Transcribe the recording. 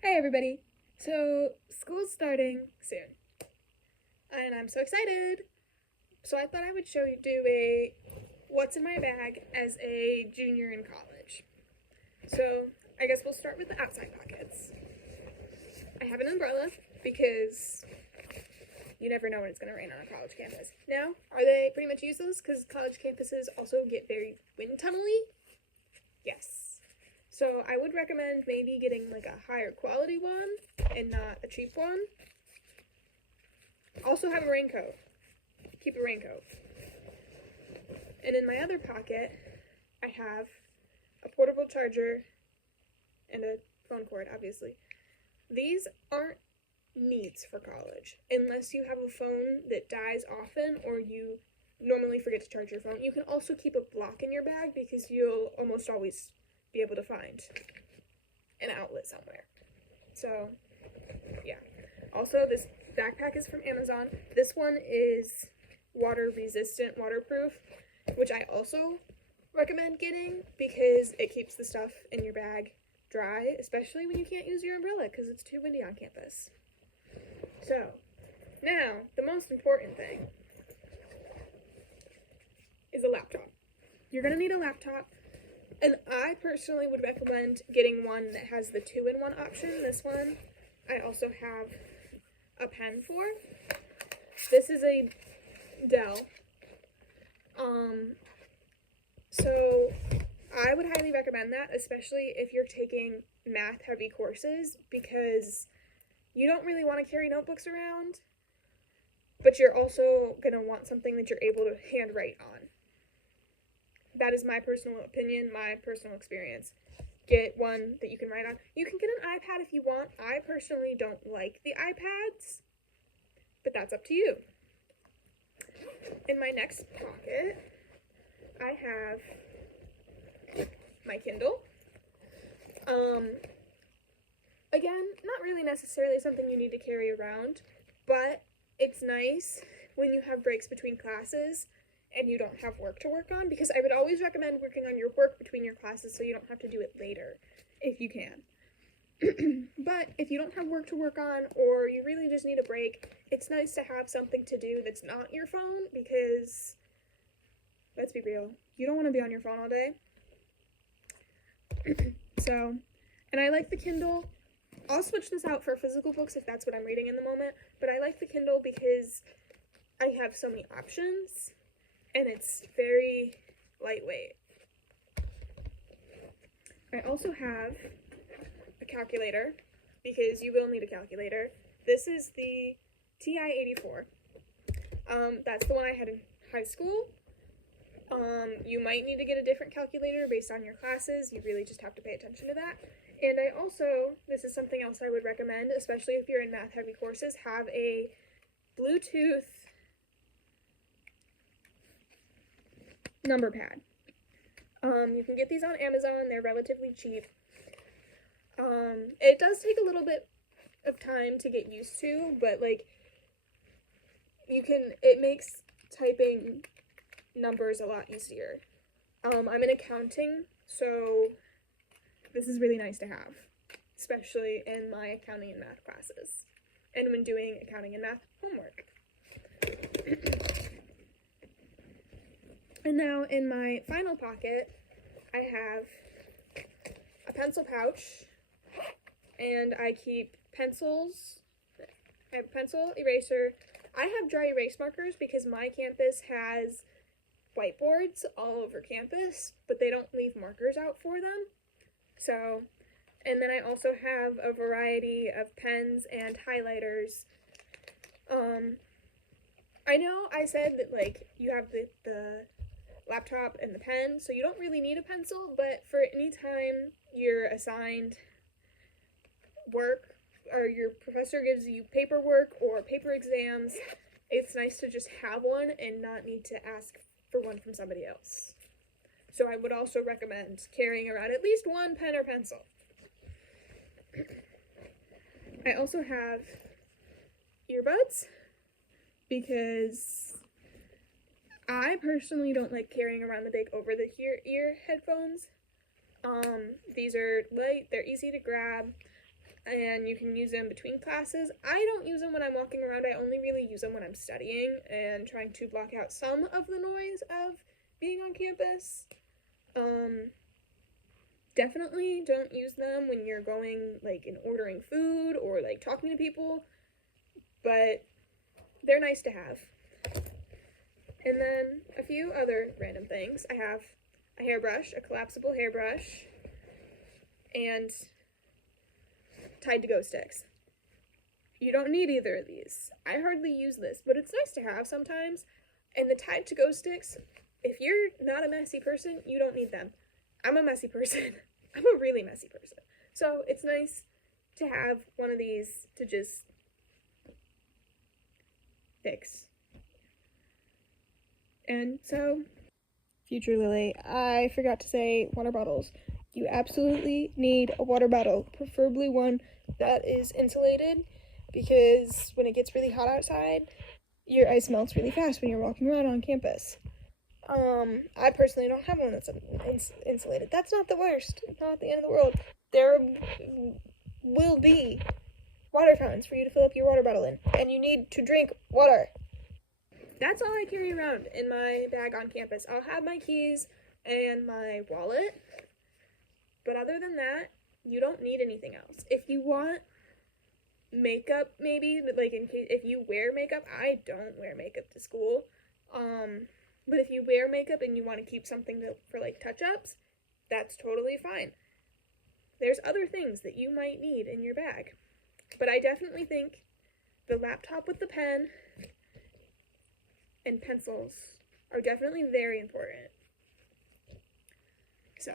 Hey everybody! So, school's starting soon, and I'm so excited! So I thought I would do a what's in my bag as a junior in college. So, I guess we'll start with the outside pockets. I have an umbrella because you never know when it's going to rain on a college campus. Now, are they pretty much useless because college campuses also get very wind tunnely? Yes. So I would recommend maybe getting like a higher quality one and not a cheap one. Also have a raincoat. Keep a raincoat. And in my other pocket, I have a portable charger and a phone cord, obviously. These aren't needs for college unless you have a phone that dies often or you normally forget to charge your phone. You can also keep a block in your bag because you'll almost always be able to find an outlet somewhere. So, yeah. Also, this backpack is from Amazon. This one is water resistant, waterproof, which I also recommend getting because it keeps the stuff in your bag dry, especially when you can't use your umbrella because it's too windy on campus. So, now, the most important thing is a laptop. You're going to need a laptop, and I personally would recommend getting one that has the 2-in-1 option. This one I also have a pen for. This is a Dell. So I would highly recommend that, especially if you're taking math heavy courses, because you don't really want to carry notebooks around, but you're also going to want something that you're able to handwrite on. That is my personal opinion, my personal experience. Get one that you can write on. You can get an iPad if you want. I personally don't like the iPads, but that's up to you. In my next pocket, I have my Kindle. Again, not really necessarily something you need to carry around, but it's nice when you have breaks between classes and you don't have work to work on, because I would always recommend working on your work between your classes so you don't have to do it later, if you can. But if you don't have work to work on, or you really just need a break, it's nice to have something to do that's not your phone, because, let's be real, you don't want to be on your phone all day. So, and I like the Kindle. I'll switch this out for physical books if that's what I'm reading in the moment, but I like the Kindle because I have so many options, and it's very lightweight. I also have a calculator, because you will need a calculator. This is the TI-84. That's the one I had in high school. You might need to get a different calculator based on your classes. You really just have to pay attention to that. And I also, this is something else I would recommend, especially if you're in math heavy courses, have a Bluetooth number pad. You can get these on Amazon. They're relatively cheap. It does take a little bit of time to get used to, but like, it makes typing numbers a lot easier. I'm in accounting, so this is really nice to have, especially in my accounting and math classes, and when doing accounting and math homework. And now in my final pocket, I have a pencil pouch, and I keep pencils. I have pencil, eraser. I have dry erase markers because my campus has whiteboards all over campus, but they don't leave markers out for them. So, and then I also have a variety of pens and highlighters. I know I said that, like, you have the laptop and the pen, so you don't really need a pencil, but for any time you're assigned work, or your professor gives you paperwork or paper exams, it's nice to just have one and not need to ask for one from somebody else. So I would also recommend carrying around at least one pen or pencil. I also have earbuds because I personally don't like carrying around the big over-the-ear headphones. These are light, they're easy to grab. and you can use them between classes. I don't use them when I'm walking around. I only really use them when I'm studying and trying to block out some of the noise of being on campus. Definitely don't use them when you're going, like, and ordering food or, like, talking to people, but they're nice to have. And then a few other random things. I have a hairbrush, a collapsible hairbrush, and Tide to Go sticks. You don't need either of these. I hardly use this, but it's nice to have sometimes. And the Tide to Go sticks, if you're not a messy person, you don't need them. I'm a messy person. I'm a really messy person. So it's nice to have one of these to just fix. And so, future Lily, I forgot to say water bottles. You absolutely need a water bottle, preferably one that is insulated, because when it gets really hot outside, your ice melts really fast when you're walking around on campus. I personally don't have one that's insulated. That's not the worst. Not the end of the world. There will be water fountains for you to fill up your water bottle in, and you need to drink water. That's all I carry around in my bag on campus. I'll have my keys and my wallet, but other than that, you don't need anything else. If you want makeup, maybe, like in case if you wear makeup, I don't wear makeup to school. But if you wear makeup and you want to keep something for like touch-ups, that's totally fine. There's other things that you might need in your bag. But I definitely think the laptop with the pen and pencils are definitely very important. So